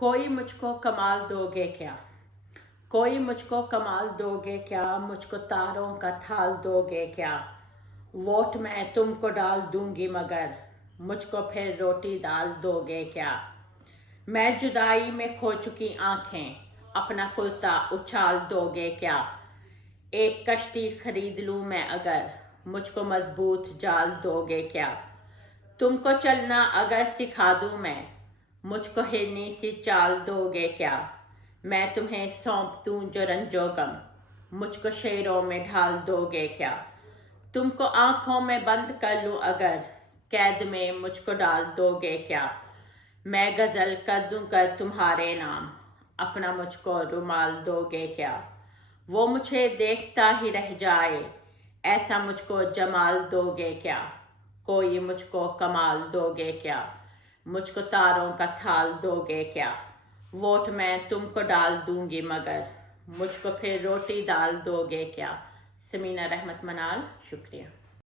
कोई मुझको कमाल दोगे क्या? कोई मुझको कमाल दोगे क्या? मुझको तारों का थाल दोगे क्या? वोट मैं तुमको डाल दूंगी मगर मुझको फिर रोटी दाल दोगे क्या? मैं जुदाई में खो चुकी आंखें, अपना कुर्ता उछाल दोगे क्या? एक कश्ती खरीद लूं मैं अगर मुझको मजबूत जाल दोगे क्या? तुमको चलना अगर सिखा दूं मैं, मुझको हिरनी सी चाल दोगे क्या? मैं तुम्हें सौंप दूं जो रंजो गम, मुझको शेरों में ढाल दोगे क्या? तुमको आंखों में बंद कर लूं अगर, कैद में मुझको डाल दोगे क्या? मैं गजल कर दूं कर तुम्हारे नाम, अपना मुझको रुमाल दोगे क्या? वो मुझे देखता ही रह जाए, ऐसा मुझको जमाल दोगे क्या? कोई मुझको कमाल दोगे क्या? मुझको तारों का थाल दोगे क्या? वोट मैं तुमको डाल दूंगी मगर मुझको फिर रोटी दाल दोगे क्या? समीना रहमत मनाल, शुक्रिया।